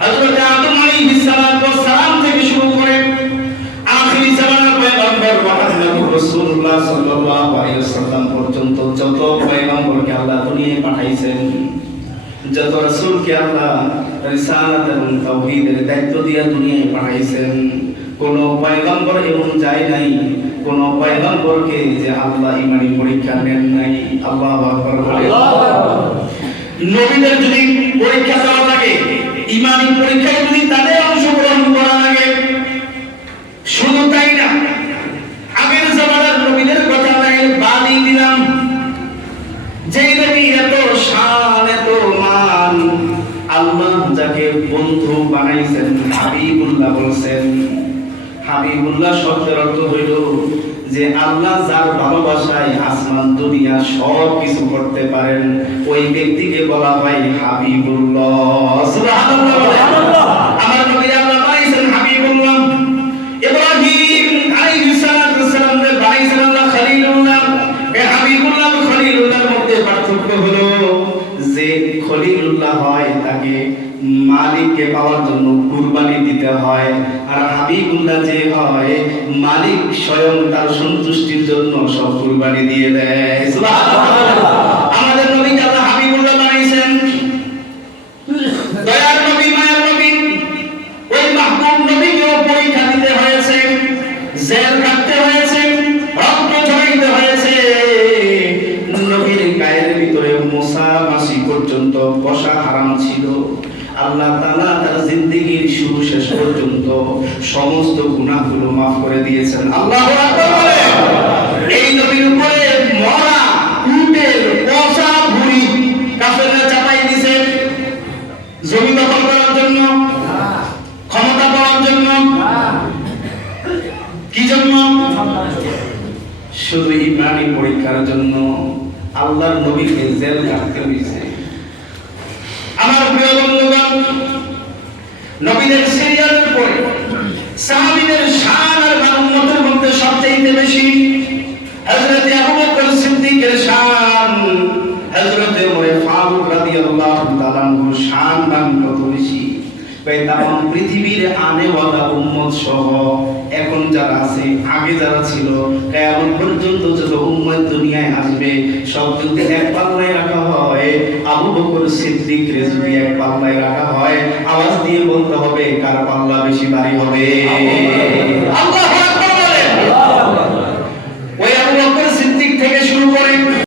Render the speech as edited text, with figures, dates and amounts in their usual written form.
হযরত আদম আলাইহিস সালাম থেকে শুরু করে আখিরি জামানার পয়গম্বর মুহাম্মদুর রাসূলুল্লাহ সাল্লাল্লাহু আলাইহি ওয়াসাল্লাম পর্যন্ত যত পয়গম্বরকে আল্লাহ দুনিয়ায় পাঠাইছেন, যত রাসূলকে আল্লাহ রিসালাত এবং তাওহীদের দায়িত্ব দিয়ে দুনিয়ায় পাঠাইছেন, কোন পয়গম্বর এমন যায় নাই, কোন পয়গম্বরকে যে আল্লাহ ঈমানি পরীক্ষা নেন নাই। আল্লাহু আকবার বলে। নবীদের যদি পরীক্ষা দেওয়া লাগে, ঈমানি পরীক্ষায় যদি তাদের অংশগ্রহণ করা লাগে, শুধু তাই না, আগের জামানার নবীদের কথা নাই বাদ দিলাম, যেই নবী এত শান এত মান, আল্লাহ যাকে বন্ধু বানাইছেন হাবিবুল্লাহ বলছেন। হাবিবুল্লাহ শব্দের অর্থ হইল যে আল্লাহ যার ভালোবাসায় আসমান দুনিয়া সব কিছু করতে পারেন, ওই ব্যক্তিকে বলা হয় হাবিবুল্লাহ। সুবহানাল্লাহ। আমার নবী আল্লাহ বানাইছেন হাবিবুল্লাহ। ইব্রাহিম আলাইহিস সালাম বানাইছেন আল্লাহ খলিলুল্লাহ। এই হাবিবুল্লাহ ও খলিলুল্লাহর মধ্যে পার্থক্য হলো যে খলিলুল্লাহ হয় তাকে মালিককে পাওয়ার জন্য কুরবানি দিতে হয়, আর হাবিবুল্লাহ যে হয় মালিক স্বয়ং তার সন্তুষ্টির জন্য সব কুরবানি দিয়ে দেয়। সুবহানাল্লাহ। আমাদের নবীকে আল্লাহ হাবিবুল্লাহ বানাইছেন, দয়ার নবী মায়ের নবী। ওই মাহবুব নবীকেও পরীক্ষা দিতে হয়েছে, জেল কাটতে হয়েছে, রক্ত ঝরাইতে হয়েছে, নবীর গায়ের ভিতরে মশা মাছি পর্যন্ত বসা হারাম ছিল। আল্লাহ তাআলা তার জিন্দেগীর শুরু শেষ পর্যন্ত সমস্ত গুনাহগুলো maaf করে দিয়েছেন। আল্লাহু আকবার বলে। এই নবীর উপরে মরা উটের পচা ভুঁড়ি কাফেররা চাপাই দিয়েছে জমি দখল করার জন্য, ক্ষমতা পাওয়ার জন্য। কি জন্য? শুধু ঈমানি পরীক্ষার জন্য আল্লাহর নবীকে জেল কাটতে হয়েছে। আমার প্রিয় বন্ধুগণ, নবীদের সিরিয়ালের পরে সাহাবীদের শান আর উম্মতের মধ্যে সবচেয়ে বেশি হযরত আবু বকর সিদ্দিকের শান, হযরত ওমর ফারুক রাদিয়াল্লাহু তাআলা আনহুর শান কত বেশি। তাম পৃথিবীর আনেওয়ালা উম্মত সহ এখন যারা আছে, আগে যারা ছিল, কিয়ামত পর্যন্ত যত উম্মত দুনিয়ায় আসবে সব যদি এক পাল্লায় রাখা হয়, আবু বকর সিদ্দিককে যদি এক পাল্লায় রাখা হয়, আওয়াজ দিয়ে বলতে হবে কার পাল্লা বেশি ভারী হবে। আল্লাহু আকবার বলেন। ওই আবু বকর সিদ্দিক থেকে শুরু করে